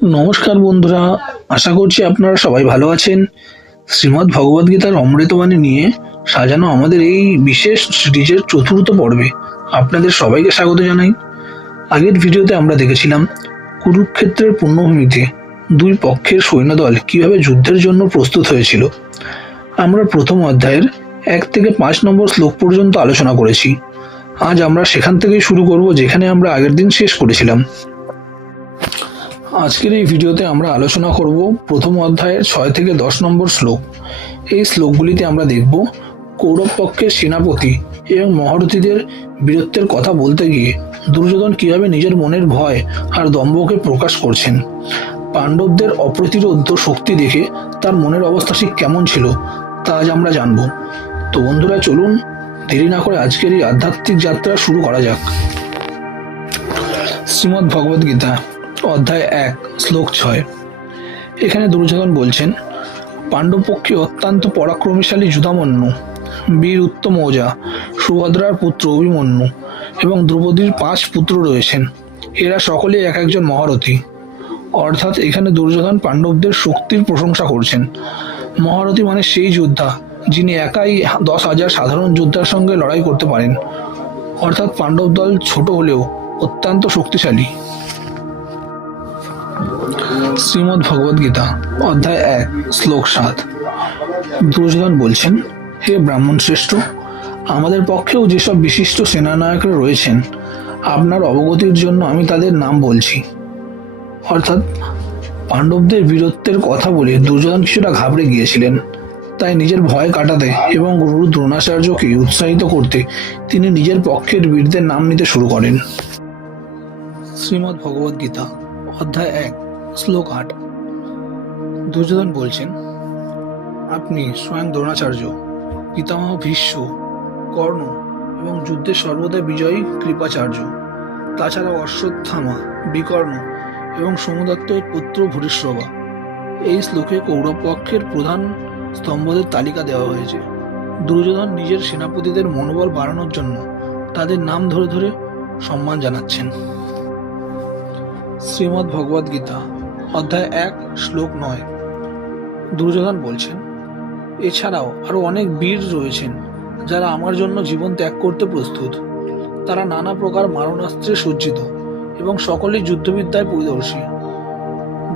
নমস্কার বন্ধুরা, আশা করছি আপনারা সবাই ভালো আছেন। শ্রীমদ্ ভগবদ্গীতার অমৃতবাণী নিয়ে সাজানো আমাদের এই বিশেষ সিরিজের চতুর্থ পর্বে আপনাদের সবাইকে স্বাগত জানাই। আগের ভিডিওতে আমরা দেখেছিলাম কুরুক্ষেত্রের পূর্ণভূমিতে দুই পক্ষের সৈন্যদল কিভাবে যুদ্ধের জন্য প্রস্তুত হয়েছিল। আমরা প্রথম অধ্যায়ের 1 থেকে 5 নম্বর শ্লোক পর্যন্ত আলোচনা করেছি। আজ আমরা সেখান থেকেই শুরু করব যেখানে আমরা আগের দিন শেষ করেছিলাম। আজকের এই ভিডিওতে আমরা আলোচনা করব প্রথম অধ্যায়ের 6 থেকে 10 নম্বর শ্লোক। এই শ্লোকগুলিতে আমরা দেখব কৌরব পক্ষের সেনাপতি এবং মহারথীদের বীরত্বের কথা বলতে গিয়ে দুর্যোধন কিভাবে নিজের মনের ভয় আর দম্ভকে প্রকাশ করছেন। পাণ্ডবদের অপ্রতিরোধ্য শক্তি দেখে তার মনের অবস্থা ঠিক কেমন ছিল তা আজ আমরা জানব। তো বন্ধুরা, চলুন দেরি না করে আজকের এই আধ্যাত্মিক যাত্রা শুরু করা যাক। শ্রীমদ্ ভগবদ্গীতা অধ্যায় 1 শ্লোক 6। এখানে দুর্যোধন বলছেন, পাণ্ডবপক্ষে অত্যন্ত পরাক্রমশালী যুধামন্যু, বীর উত্তম ওজা, সুভদ্রার পুত্র অভিমন্যু এবং দ্রৌপদীর 5 পুত্র রয়েছেন। এরা সকলেই এক একজন মহারথী। অর্থাৎ এখানে দুর্যোধন পাণ্ডবদের শক্তির প্রশংসা করছেন। মহারথী মানে সেই যোদ্ধা যিনি একাই 10,000 সাধারণ যোদ্ধার সঙ্গে লড়াই করতে পারেন। অর্থাৎ পাণ্ডব দল ছোট হলেও অত্যন্ত শক্তিশালী। শ্রীমদ্ ভগবদ্গীতা অধ্যায় 1 শ্লোক 7। দুর্যোধন বলছেন, হে ব্রাহ্মণ শ্রেষ্ঠ, আমাদের পক্ষেও যেসব বিশিষ্ট সেনানায়করা রয়েছেন আপনার অবগতির জন্য আমি তাদের নাম বলছি। অর্থাৎ পাণ্ডবদের বীরত্বের কথা বলে দুর্যোধন কিছুটা ঘাবড়ে গিয়েছিলেন। তাই নিজের ভয় কাটাতে এবং গুরু দ্রোণাচার্যকে উৎসাহিত করতে তিনি নিজের পক্ষের বীরদের নাম নিতে শুরু করেন। শ্রীমদ্ ভগবদ্গীতা অধ্যায় 1 শ্লোক 8। দুর্যোধন বলছেন, আপনি স্বয়ং দ্রোণাচার্য, পিতামহ ভীষ্ম, কর্ণ এবং যুদ্ধে সর্বদা বিজয়ী কৃপাচার্য, তাছাড়াও অশ্বত্থামা, বিকর্ণ এবং সোমদত্তের পুত্র ভূরিশ্রবা। এই শ্লোকে কৌরব পক্ষের প্রধান স্তম্ভদের তালিকা দেওয়া হয়েছে। দুর্যোধন নিজের সেনাপতিদের মনোবল বাড়ানোর জন্য তাদের নাম ধরে ধরে সম্মান জানাচ্ছেন। শ্রীমদ্ ভগবদ্গীতা অধ্যায় 1 শ্লোক 9। দুর্যোধন বলছেন, এছাড়াও আরো অনেক বীর রয়েছেন যারা আমার জন্য জীবন ত্যাগ করতে প্রস্তুত। তারা নানা প্রকার মারণাস্ত্রে সজ্জিত এবং সকলেই যুদ্ধবিদ্যায় পরিদর্শী।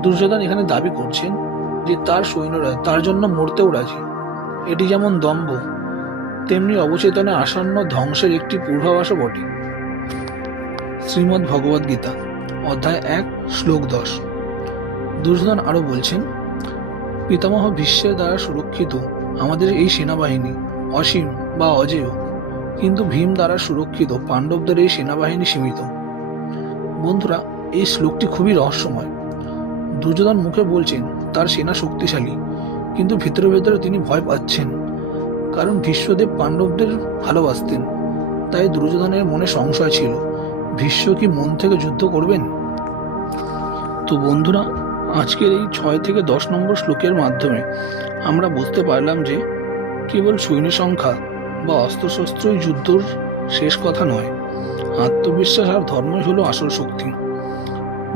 দুর্যোধন এখানে দাবি করছেন যে তার সৈন্যরা তার জন্য মরতেও রাজি। এটি যেমন দম্ভ, তেমনি অবচেতনে আসন্ন ধ্বংসের একটি পূর্বাভাসও বটে। শ্রীমদ্ ভগবদ্গীতা অধ্যায় 1 শ্লোক 10। দুর্যোধন আরো বলছেন, পিতামহ ভীষ্মের দ্বারা সুরক্ষিত আমাদের এই সেনাবাহিনী অসীম বা অজেয়, কিন্তু ভীম দ্বারা সুরক্ষিত পাণ্ডবদের এই সেনাবাহিনী সীমিত। বন্ধুরা, এই শ্লোকটি খুবই রহস্যময়। দুর্যোধন মুখে বলছেন তার সেনা শক্তিশালী, কিন্তু ভিতরে ভেতরে তিনি ভয় পাচ্ছেন। কারণ ভীষ্মদেব পাণ্ডবদের ভালোবাসতেন। তাই দুর্যোধনের মনে সংশয় ছিল, ভীষ্ম কি মন থেকে যুদ্ধ করবেন? তো বন্ধুরা, আজকের এই 6 থেকে 10 নম্বর শ্লোকের মাধ্যমে আমরা বুঝতে পারলাম যে কেবল সৈন্য সংখ্যা বা অস্ত্রশস্ত্রই যুদ্ধর শেষ কথা নয়, আত্মবিশ্বাস আর ধর্মই হলো আসল শক্তি।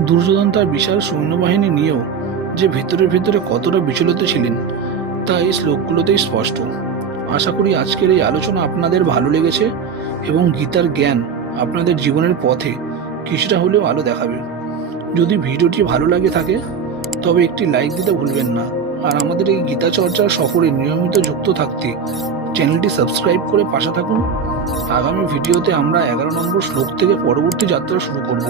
দুর্যোধন তার বিশাল সৈন্যবাহিনী নিয়েও যে ভেতরে ভেতরে কতটা বিচলিত ছিলেন তা এই শ্লোকগুলোতেই স্পষ্ট। আশা করি আজকের এই আলোচনা আপনাদের ভালো লেগেছে এবং গীতার জ্ঞান আপনাদের জীবনের পথে কিছুটা হলেও আলো দেখাবে। যদি ভিডিওটি ভালো লাগে থাকে তবে একটি লাইক দিতে ভুলবেন না। আর আমাদের এই গীতা চর্চার সফরে নিয়মিত যুক্ত থাকতে চ্যানেলটি সাবস্ক্রাইব করে পাশে থাকুন। আগামী ভিডিওতে আমরা 11 নম্বর শ্লোক থেকে পরবর্তী যাত্রা শুরু করব।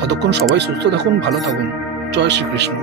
ততক্ষণ সবাই সুস্থ থাকুন, ভালো থাকুন। জয় শ্রীকৃষ্ণ।